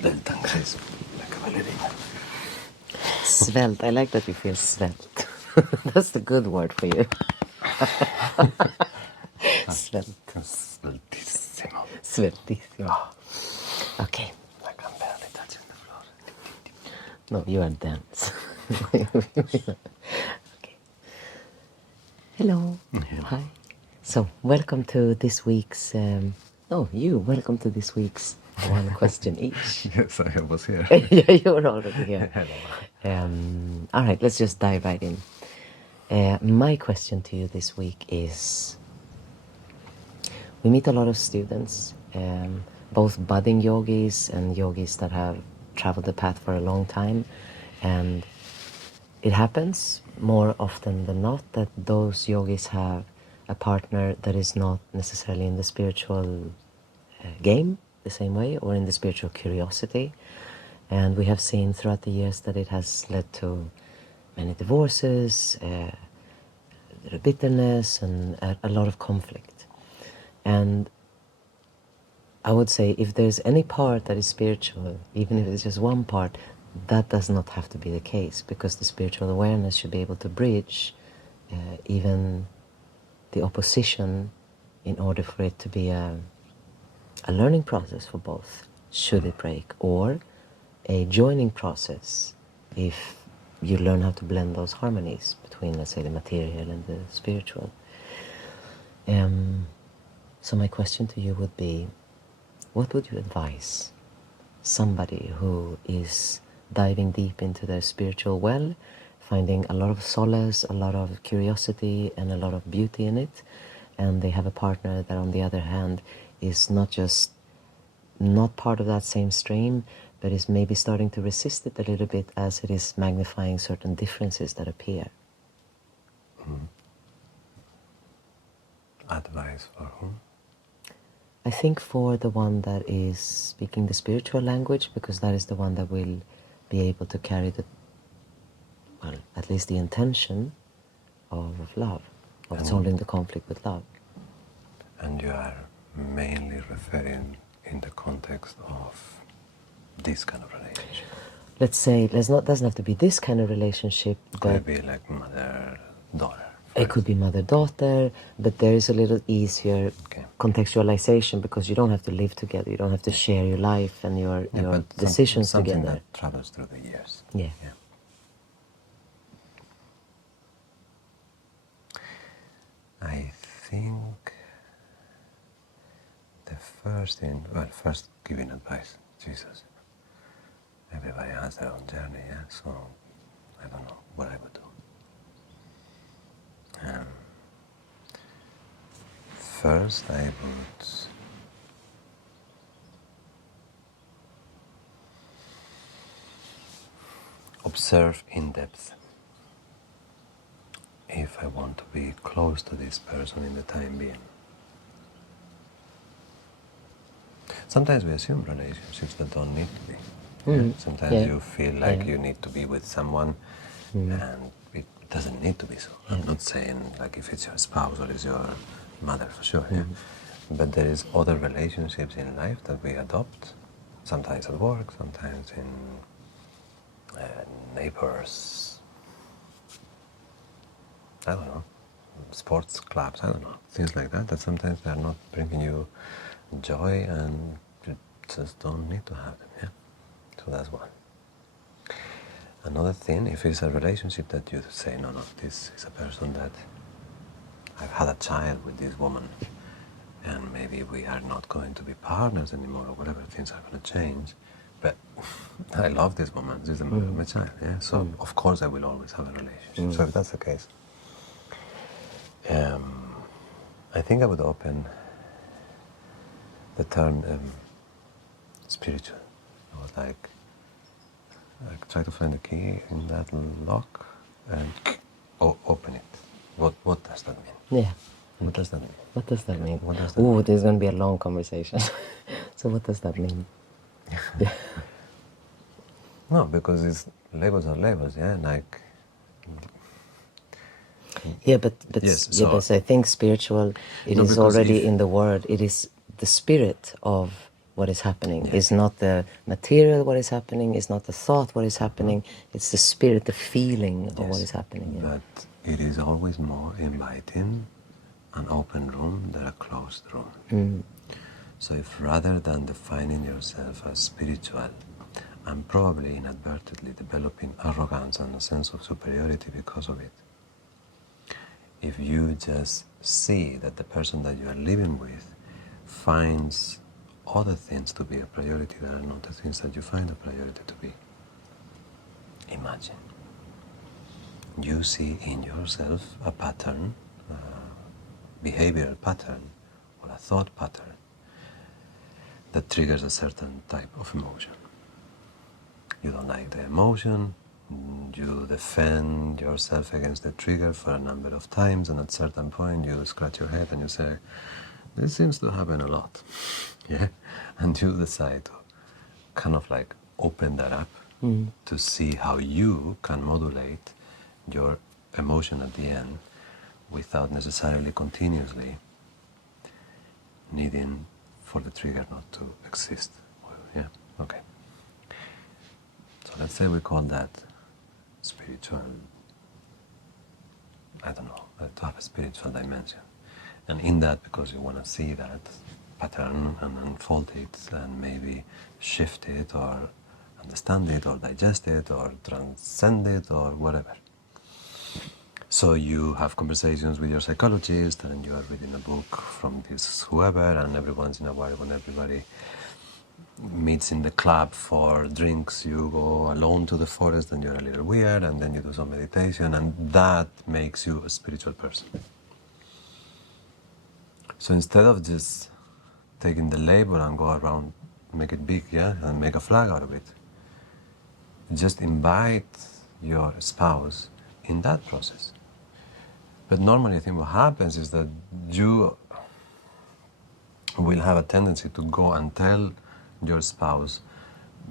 Svelte and grace, like a ballerina. Svelte. I like that you feel svelte. That's the good word for you. Svelte. Sveltissimo. Sveltissimo. Okay. Like I'm barely touching the floor. No, you are dense. Okay. Hello. Hi. So, welcome to this week's... welcome to this week's one question each. Yes, I was here. Yeah, you're already here. Hello. All right, let's just dive right in. My question to you this week is, we meet a lot of students, both budding yogis and yogis that have traveled the path for a long time, and it happens more often than not that those yogis have a partner that is not necessarily in the spiritual game the same way, or in the spiritual curiosity. And we have seen throughout the years that it has led to many divorces, bitterness, and a lot of conflict. And I would say, if there's any part that is spiritual, even if it's just one part, that does not have to be the case, because the spiritual awareness should be able to bridge even the opposition in order for it to be a learning process for both, should it break, or a joining process if you learn how to blend those harmonies between, let's say, the material and the spiritual. So my question to you would be, what would you advise somebody who is diving deep into their spiritual well, finding a lot of solace, a lot of curiosity, and a lot of beauty in it, and they have a partner that, on the other hand, is not part of that same stream, but is maybe starting to resist it a little bit as it is magnifying certain differences that appear? Advice for whom? I think for the one that is speaking the spiritual language, because that is the one that will be able to carry at least the intention of love, of solving the conflict with love. And you are mainly referring in the context of this kind of relationship. Let's say, doesn't have to be this kind of relationship, Could but it be like mother-daughter? it could be mother-daughter, but there is a little easier contextualization, because you don't have to live together, you don't have to share your life and your decisions something together. That travels through the years. Yeah. I think the first thing, first giving advice, Jesus. Everybody has their own journey, yeah? So I don't know what I would do. First, I would observe in depth if I want to be close to this person in the time being. Sometimes we assume relationships that don't need to be. Mm-hmm. Sometimes you feel like you need to be with someone, and it doesn't need to be so. I'm not saying like if it's your spouse or it's your mother, for sure. But there is other relationships in life that we adopt, sometimes at work, sometimes in neighbors, I don't know, sports clubs, I don't know, things like that, that sometimes they are not bringing you joy and you just don't need to have them, yeah? So that's one. Another thing, if it's a relationship that you say, no, this is a person that I've had a child with this woman, and maybe we are not going to be partners anymore, or whatever, things are going to change, but I love this woman, this is the mother of my child, yeah? So of course I will always have a relationship. So if that's the case, I think I would open the term spiritual. I would like try to find the key in that lock and open it. What does that mean? Yeah. What does that mean? What does that mean? What does that mean? Ooh, this is going to be a long conversation. So what does that mean? No, because labels are labels, yeah? Like... Yeah, but I think spiritual, it is already in the word. It is the spirit of what is happening. Yeah. It's not the material what is happening, it's not the thought what is happening, it's the spirit, the feeling of what Yes, is happening. Yeah. but it is always more inviting an open room than a closed room. So if rather than defining yourself as spiritual and probably inadvertently developing arrogance and a sense of superiority because of it, if you just see that the person that you are living with finds other things to be a priority that are not the things that you find a priority to be, imagine you see in yourself a pattern, a behavioral pattern, or a thought pattern that triggers a certain type of emotion. You don't like the emotion, you defend yourself against the trigger for a number of times, and at a certain point you scratch your head and you say, this seems to happen a lot. Yeah? And you decide to kind of like open that up to see how you can modulate your emotion at the end without necessarily continuously needing for the trigger not to exist. Yeah? Okay. So let's say we call that spiritual, I don't know, to have a spiritual dimension. And in that, because you want to see that pattern and unfold it and maybe shift it or understand it or digest it or transcend it or whatever. So you have conversations with your psychologist and you are reading a book from this whoever, and every once in a while when everybody meets in the club for drinks, you go alone to the forest and you're a little weird, and then you do some meditation, and that makes you a spiritual person. So instead of just taking the label and go around, make it big, yeah, and make a flag out of it, just invite your spouse in that process. But normally I think what happens is that you will have a tendency to go and tell your spouse,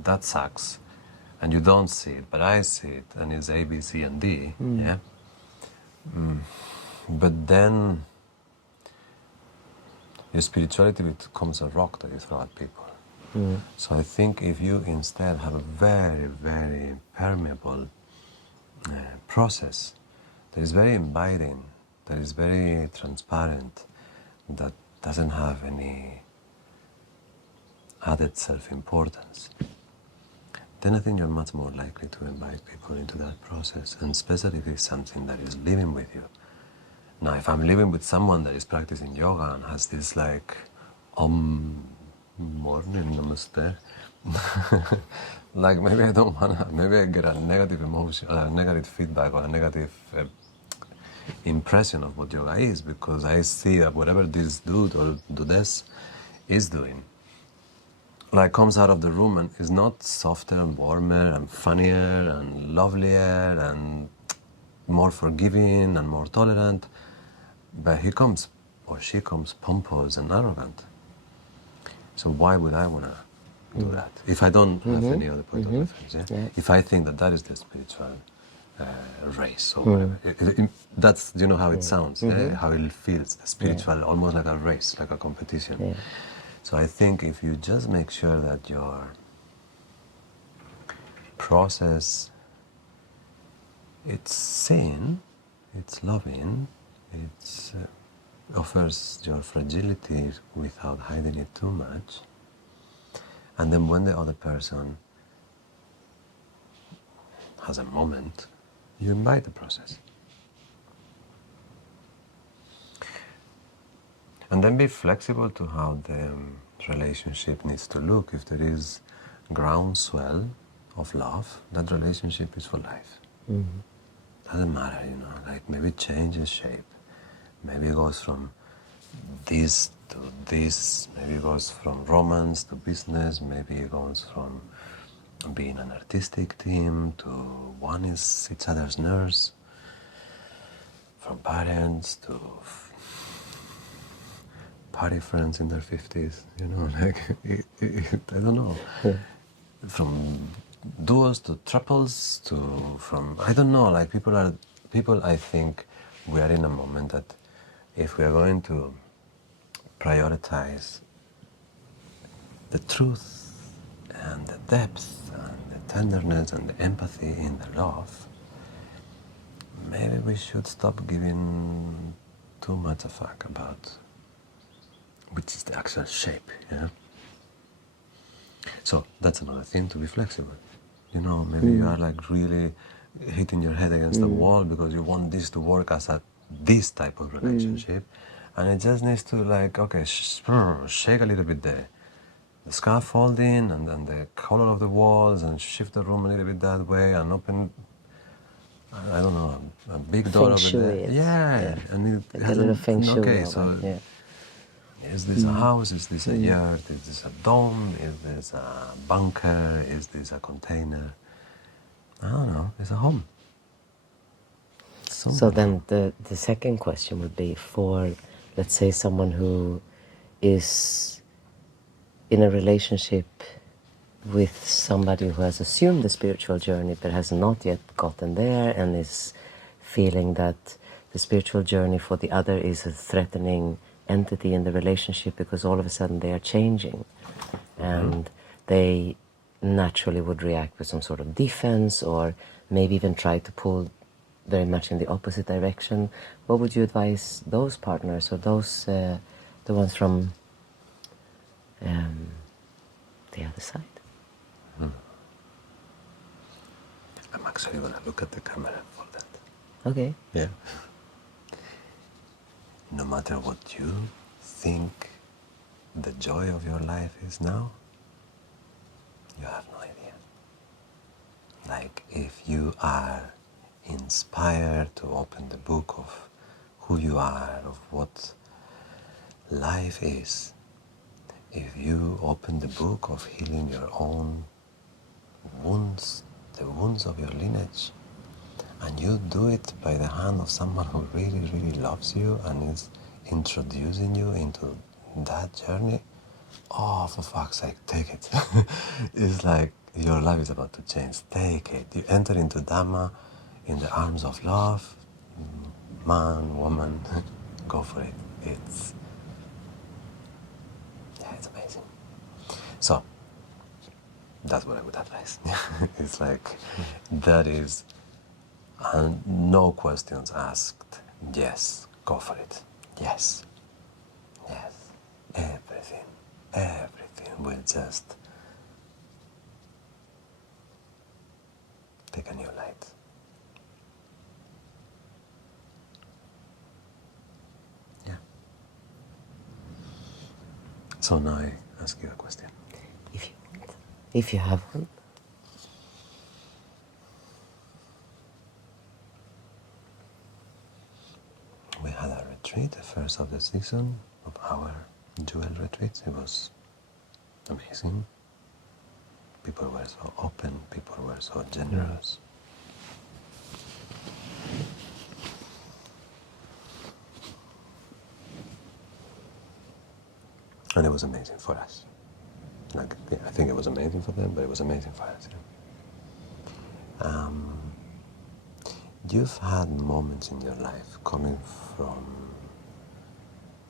that sucks, and you don't see it, but I see it, and it's A, B, C, and D, yeah? But then your spirituality becomes a rock that you throw at people. So I think if you instead have a very, very permeable process that is very inviting, that is very transparent, that doesn't have any added self-importance, then I think you're much more likely to invite people into that process, and especially if it's something that is living with you. Now, if I'm living with someone that is practicing yoga and has this like, morning, namaste, like maybe I don't wanna, maybe I get a negative emotion, a negative feedback or a negative impression of what yoga is, because I see that whatever this dude or dudess is doing, like comes out of the room and is not softer and warmer and funnier and lovelier and more forgiving and more tolerant, but he comes or she comes pompous and arrogant. So why would I want to do that if I don't have any other point of reference? Yeah? If I think that that is the spiritual race or whatever. That's, you know how it sounds, how it feels, spiritual, almost like a race, like a competition. Yeah. So I think if you just make sure that your process, it's sane, it's loving, it offers your fragility without hiding it too much, and then when the other person has a moment, you invite the process. And then be flexible to how the relationship needs to look. If there is groundswell of love, that relationship is for life. Doesn't matter, you know, like maybe it changes shape. Maybe it goes from this to this, maybe it goes from romance to business, maybe it goes from being an artistic team to one is each other's nurse, from parents to party friends in their 50s, you know, like, I don't know. From duos to triples to I don't know, like people, I think we are in a moment that if we are going to prioritize the truth and the depth and the tenderness and the empathy in the love, maybe we should stop giving too much a fuck about which is the actual shape, So that's another thing, to be flexible. Maybe you are like really hitting your head against the wall because you want this to work as this type of relationship, and it just needs to shake a little bit the scaffolding and the color of the walls and shift the room a little bit that way and open, I don't know, a big door Feng over shui there. it. Yeah, and it Like a little hasn't. feng shui Okay, of so it, yeah. is this a house? Is this a yard? Is this a dome? Is this a bunker? Is this a container? I don't know. It's a home. So then the second question would be for, let's say, someone who is in a relationship with somebody who has assumed the spiritual journey but has not yet gotten there and is feeling that the spiritual journey for the other is a threatening entity in the relationship because all of a sudden they are changing, and they naturally would react with some sort of defense or maybe even try to pull very much in the opposite direction. What would you advise those partners or those the ones from the other side? I'm actually going to look at the camera for that. Okay. Yeah. No matter what you think the joy of your life is now, you have no idea. Like if you are inspired to open the book of who you are, of what life is, if you open the book of healing your own wounds, the wounds of your lineage, and you do it by the hand of someone who really, really loves you and is introducing you into that journey, oh, for fuck's sake, take it. It's like your life is about to change. Take it. You enter into Dhamma in the arms of love, man, woman, go for it. It's amazing. So, that's what I would advise. It's like, that is, no questions asked. Yes, go for it. Yes, yes. Everything will just take a new light. Yeah. So now I ask you a question. If you want. If you have one. We had a retreat, the first of the season of our jewel retreats. It was amazing. People were so open, people were so generous. And it was amazing for us. Like, yeah, I think it was amazing for them, but it was amazing for us. Yeah. You've had moments in your life coming from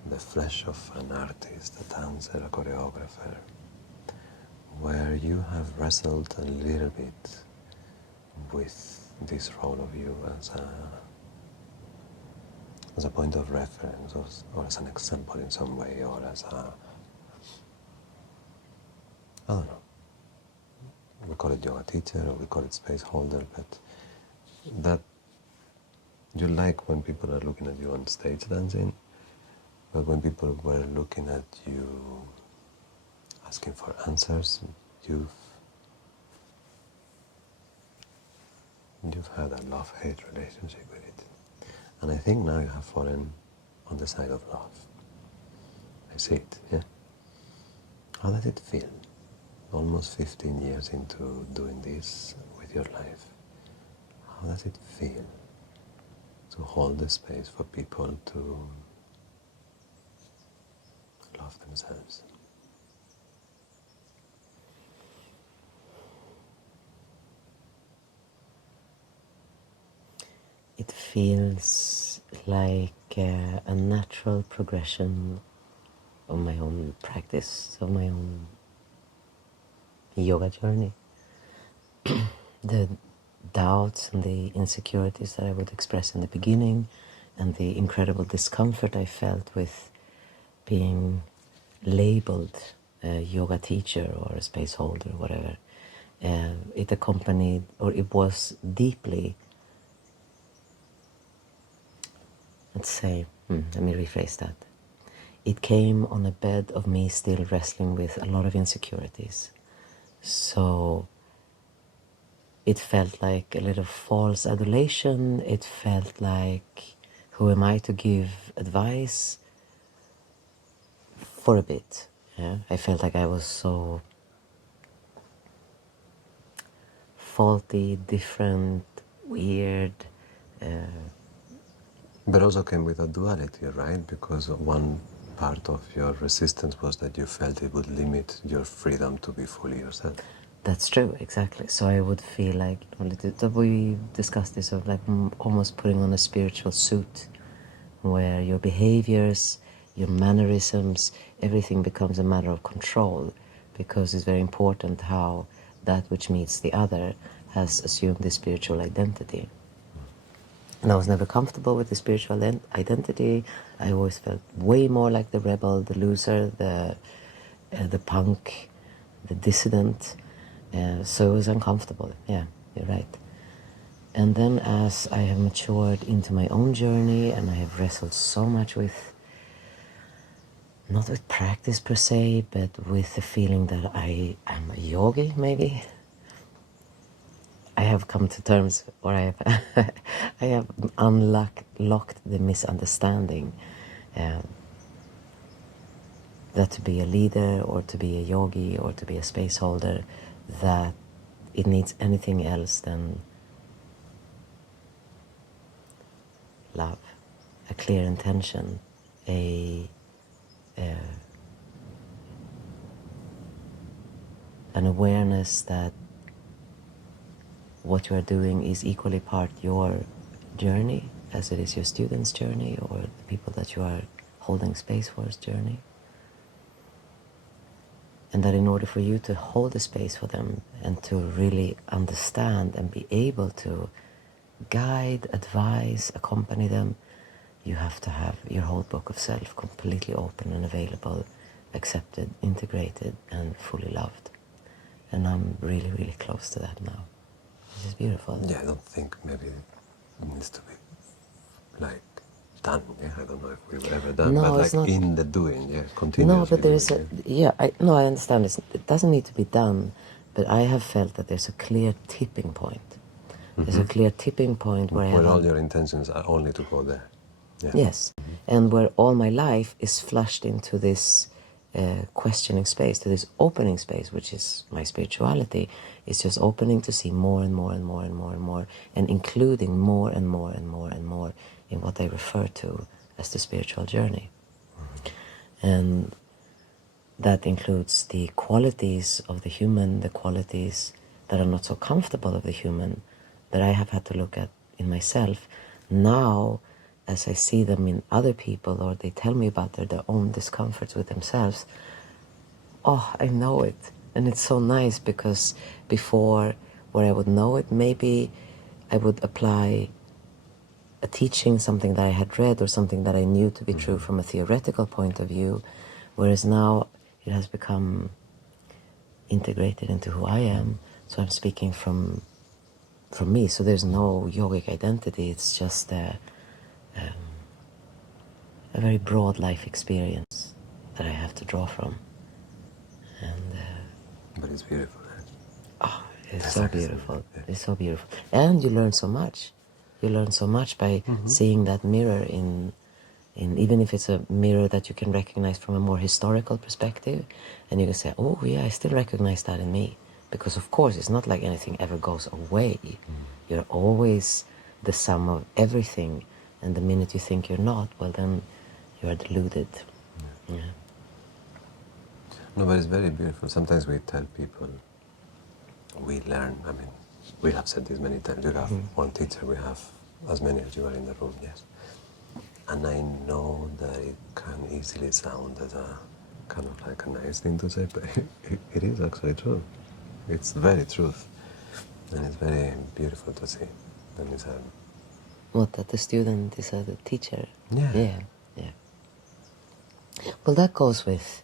the flesh of an artist, a dancer, a choreographer, where you have wrestled a little bit with this role of you as a point of reference, or as an example in some way, or as a, I don't know, we call it yoga teacher or we call it space holder, but that you like when people are looking at you on stage dancing, but when people were looking at you asking for answers, you've had a love-hate relationship with it. And I think now you have fallen on the side of love. I see it, yeah? How does it feel? Almost 15 years into doing this with your life. How does it feel to hold the space for people to love themselves? It feels like a natural progression of my own practice, of my own yoga journey. The doubts and the insecurities that I would express in the beginning, and the incredible discomfort I felt with being labeled a yoga teacher or a space holder or whatever, it accompanied, or it was deeply, let's say, let me rephrase that. It came on a bed of me still wrestling with a lot of insecurities. So it felt like a little false adulation. It felt like, who am I to give advice? For a bit, yeah. I felt like I was so faulty, different, weird. But also came with a duality, right? Because one part of your resistance was that you felt it would limit your freedom to be fully yourself. That's true, exactly. So I would feel like, we discussed this, of like almost putting on a spiritual suit, where your behaviors, your mannerisms, everything becomes a matter of control, because it's very important how that which meets the other has assumed the spiritual identity. And I was never comfortable with the spiritual identity. I always felt way more like the rebel, the loser, the punk, the dissident. So it was uncomfortable. Yeah, you're right. And then as I have matured into my own journey, and I have wrestled so much with, not with practice per se, but with the feeling that I am a yogi, maybe. I have come to terms, or I have unlocked the misunderstanding that to be a leader, or to be a yogi, or to be a space holder, that it needs anything else than love, a clear intention, an awareness that what you are doing is equally part your journey as it is your students' journey, or the people that you are holding space for's journey. And that in order for you to hold the space for them and to really understand and be able to guide, advise, accompany them, you have to have your whole book of self completely open and available, accepted, integrated, and fully loved. And I'm really, really close to that now, which is beautiful. Yeah, I don't think maybe it needs to be like done. Yeah, I don't know if we've ever done, No, but it's like not. in the doing, yeah, continuously. No, but there's doing, I understand it doesn't need to be done, but I have felt that there's a clear tipping point. There's a clear tipping point where I where have all your intentions are only to go there. Yeah. yes, and where all my life is flushed into this questioning space, to this opening space, which is my spirituality. It's just opening to see more and more and more and more and more, and including more and more and more and more in what I refer to as the spiritual journey. And that includes the qualities of the human, the qualities that are not so comfortable of the human, that I have had to look at in myself. Now, as I see them in other people, or they tell me about their own discomforts with themselves, oh, I know it. And it's so nice, because before, where I would know it, maybe I would apply a teaching, something that I had read, or something that I knew to be true from a theoretical point of view, whereas now it has become integrated into who I am. So I'm speaking from me. So there's no yogic identity. It's just a very broad life experience that I have to draw from. And But it's beautiful. oh, it's That's so like beautiful. yeah. It's so beautiful. And you learn so much. You learn so much by seeing that mirror in even if it's a mirror that you can recognize from a more historical perspective, and you can say, oh yeah, I still recognize that in me. Because of course it's not like anything ever goes away. You're always the sum of everything, and the minute you think you're not, well then you are deluded. Yeah. No, but it's very beautiful. Sometimes we tell people we learn. I mean, we have said this many times. You have one teacher, we have as many as you are in the room, yes. And I know that it can easily sound as a kind of like a nice thing to say, but it is actually true. It's very truth, and it's very beautiful to see. And it's a What, that the student is a teacher? Yeah. Yeah, yeah. Well, that goes with,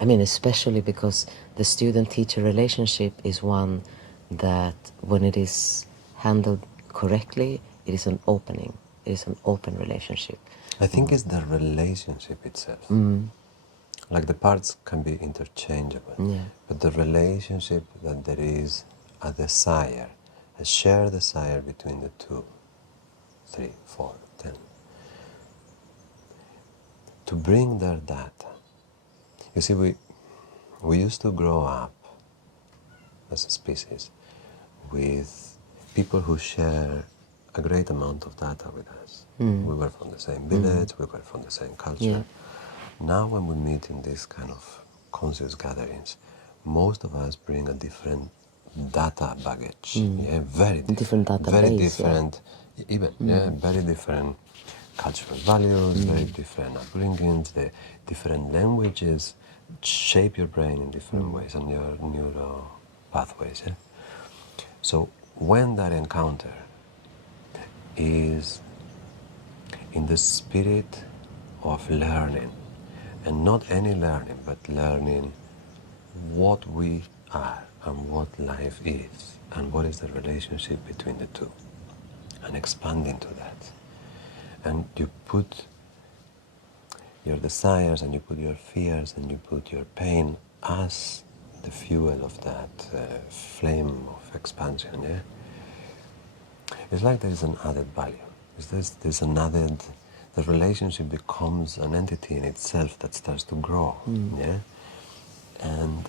I mean, especially because the student-teacher relationship is one that, when it is handled correctly, it is an opening. It is an open relationship. I think it's the relationship itself. Mm. Like the parts can be interchangeable, Yeah. but the relationship that there is a desire, a shared desire between the two, 3, 4, 10, to bring their data. You see, we used to grow up as a species with people who share a great amount of data with us. Mm. We were from the same village, we were from the same culture. Yeah. Now when we meet in these kind of conscious gatherings, most of us bring a different data baggage. Yeah, very different. Different very database, different, even, yeah, very different cultural values, very different upbringings, the different languages shape your brain in different ways and your neural pathways. Yeah? So when that encounter is in the spirit of learning, and not any learning, but learning what we are and what life is, and what is the relationship between the two, and expanding to that. And you put your desires and you put your fears and you put your pain as the fuel of that flame of expansion, yeah? It's like there is an added value. There's an added, the relationship becomes an entity in itself that starts to grow, yeah? And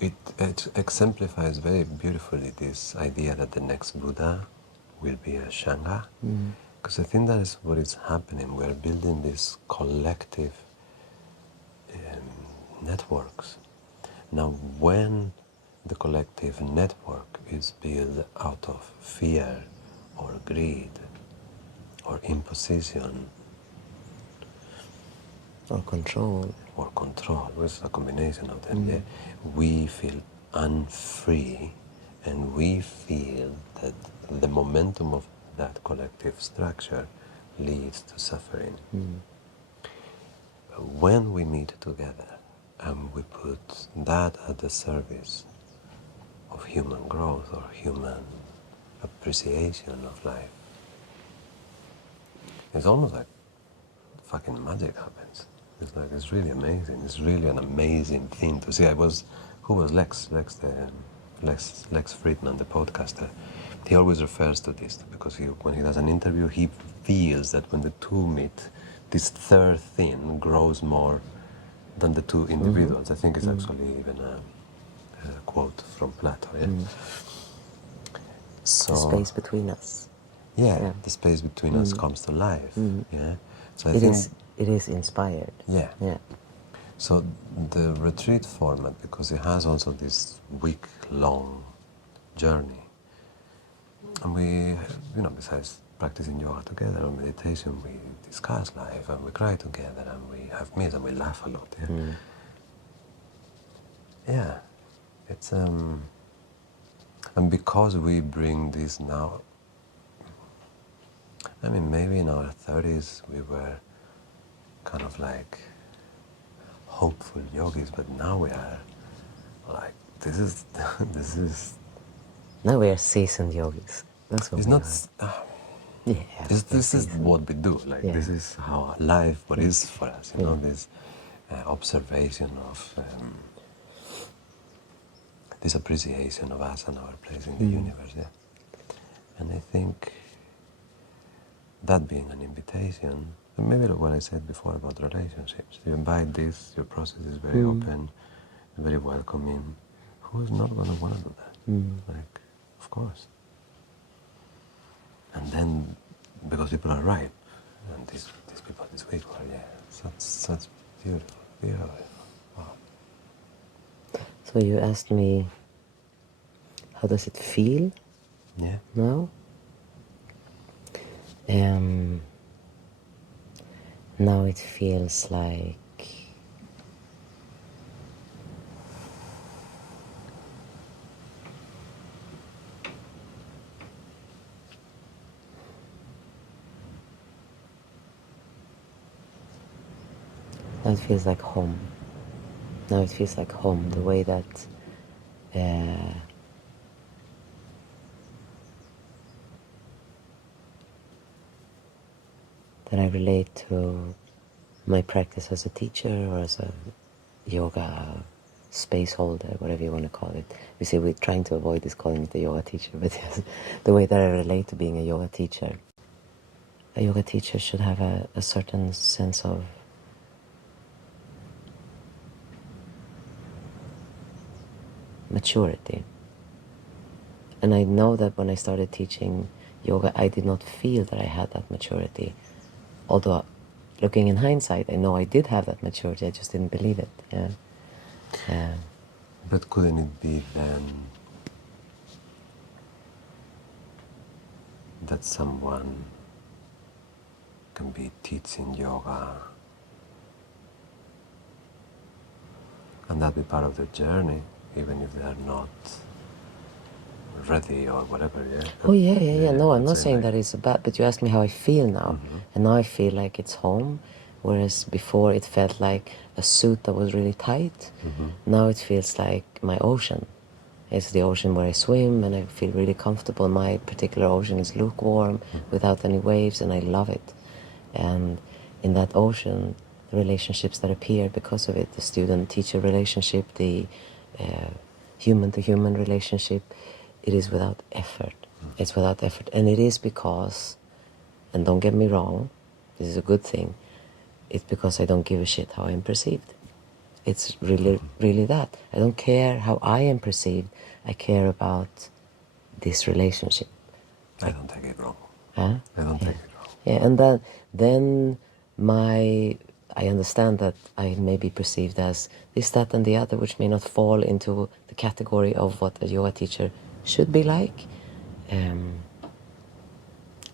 it exemplifies very beautifully this idea that the next Buddha will be a Shangha. Because I think that is what is happening. We're building these collective networks. Now, when the collective network is built out of fear or greed or imposition Or control. or control, it's a combination of them, yeah, we feel unfree, and we feel that the momentum of that collective structure leads to suffering. When we meet together and we put that at the service of human growth or human appreciation of life, it's almost like fucking magic happens. It's like, it's really amazing. It's really an amazing thing to see. Who was Lex? Lex Friedman, the podcaster. He always refers to this because when he does an interview, he feels that when the two meet, this third thing grows more than the two individuals. I think it's actually even a quote from Plato. Yeah. So The space between us. yeah, the space between us comes to life. Yeah. So I It think is inspired. yeah. Yeah. So the retreat format, because it has also this week-long journey, and we, besides practicing yoga together or meditation, we discuss life and we cry together and we have meals and we laugh a lot. Yeah, yeah. It's and because we bring this now, I mean, maybe in our 30s we were kind of like hopeful yogis, but now we are like, this is this is. Now we are seasoned yogis. That's what It's we not. are. Yeah. This is what we do. Like Yeah. this is how life, what is for us. This observation of this appreciation of us and our place in the universe. Yeah. And I think that being an invitation, and maybe like what I said before about relationships. You invite this. Your process is very open, very welcoming. Who is not going to want to do that? Like, of course. And then, because people are ripe, and these people this week were, such beautiful, beautiful. Wow. So you asked me, how does it feel Yeah. now? Now it feels like Now it feels like home. Now it feels like home, the way that uh, that I relate to my practice as a teacher or as a yoga space holder, whatever you want to call it. We say we're trying to avoid this calling it a yoga teacher, but yes, the way that I relate to being a yoga teacher. A yoga teacher should have a certain sense of maturity. And I know that when I started teaching yoga, I did not feel that I had that maturity. Although, looking in hindsight, I know I did have that maturity, I just didn't believe it. Yeah. But couldn't it be then that someone can be teaching yoga and that be part of their journey, even if they are not ready or whatever, yeah? Oh yeah. No, I'm not say saying like, that it's bad, but you asked me how I feel now, and now I feel like it's home, whereas before it felt like a suit that was really tight. Now it feels like my ocean. It's the ocean where I swim, and I feel really comfortable. My particular ocean is lukewarm, without any waves, and I love it. And in that ocean, the relationships that appear because of it, the student-teacher relationship, the human-to-human relationship, it is without effort. It's without effort. And it is because, and don't get me wrong, this is a good thing, it's because I don't give a shit how I'm perceived. It's really that. I don't care how I am perceived. I care about this relationship. I don't take it wrong. Huh? I don't take it wrong. Yeah, and then I understand that I may be perceived as this, that, and the other, which may not fall into the category of what a yoga teacher should be like.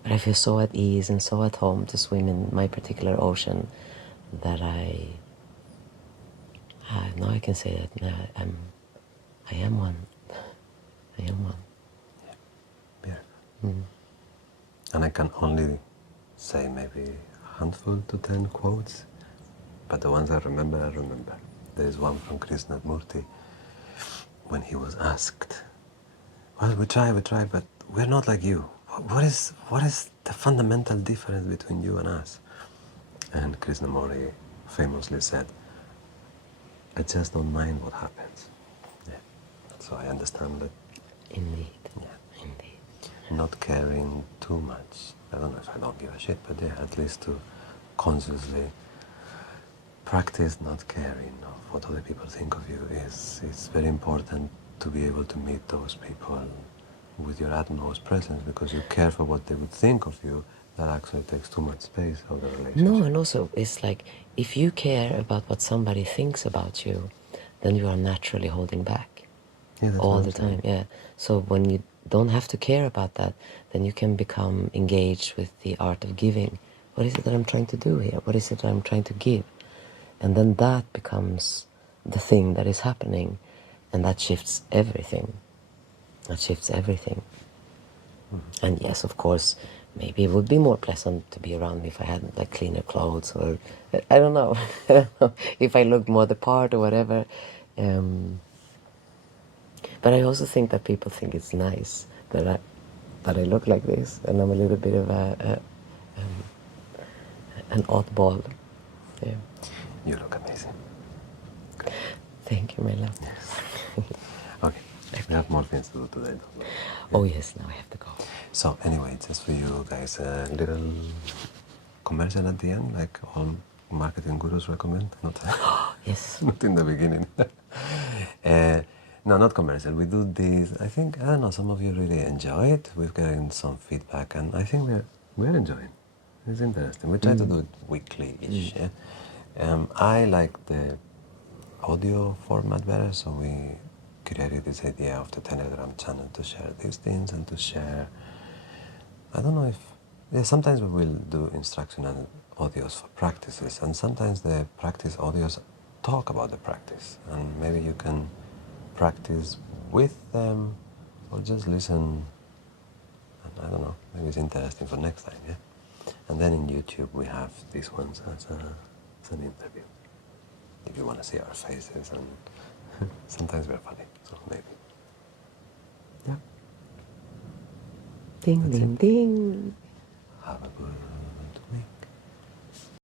But I feel so at ease and so at home to swim in my particular ocean that now I can say that I am one. I am one. Yeah. And I can only say maybe a handful to 10 quotes, but the ones I remember. There is one from Krishnamurti when he was asked, well, we try, but we're not like you. What is the fundamental difference between you and us? And Krishnamurti famously said, I just don't mind what happens. Yeah. So I understand that. Indeed. Yeah. Indeed. Not caring too much. I don't know if I don't give a shit, but yeah, at least to consciously practice not caring of what other people think of you is very important to be able to meet those people with your utmost presence because you care for what they would think of you. That actually takes too much space of the relationship. No, and also it's like if you care about what somebody thinks about you, then you are naturally holding back. Yeah, that's all what the I'm saying. time. Yeah. So when you don't have to care about that, then you can become engaged with the art of giving. What is it that I'm trying to do here? What is it that I'm trying to give? And then that becomes the thing that is happening, and that shifts everything. That shifts everything. And yes, of course, maybe it would be more pleasant to be around me if I had like cleaner clothes, or I don't know, if I looked more the part or whatever. But I also think that people think it's nice that I look like this, and I'm a little bit of an oddball. Yeah. You look amazing. Thank you, my love. Okay, we have more things to do today, don't we? Oh yes, now I have to go. So anyway, just for you guys, a little commercial at the end, like all marketing gurus recommend, not, Yes. not in the beginning. No, not commercial. We do this, I think, I don't know, some of you really enjoy it. We've gotten some feedback, and I think we're enjoying. It's interesting. We try to do it weekly-ish. Yeah? I like the audio format better, so we created this idea of the Telegram channel to share these things and to share, I don't know if, yeah, sometimes we will do instructional audios for practices, and sometimes the practice audios talk about the practice, and maybe you can practice with them or just listen. And I don't know, maybe it's interesting for next time, yeah? And then in YouTube we have these ones as an interview. if you want to see our faces, and sometimes we're funny, so maybe. Yeah. Ding, That's ding, it. ding. Have a good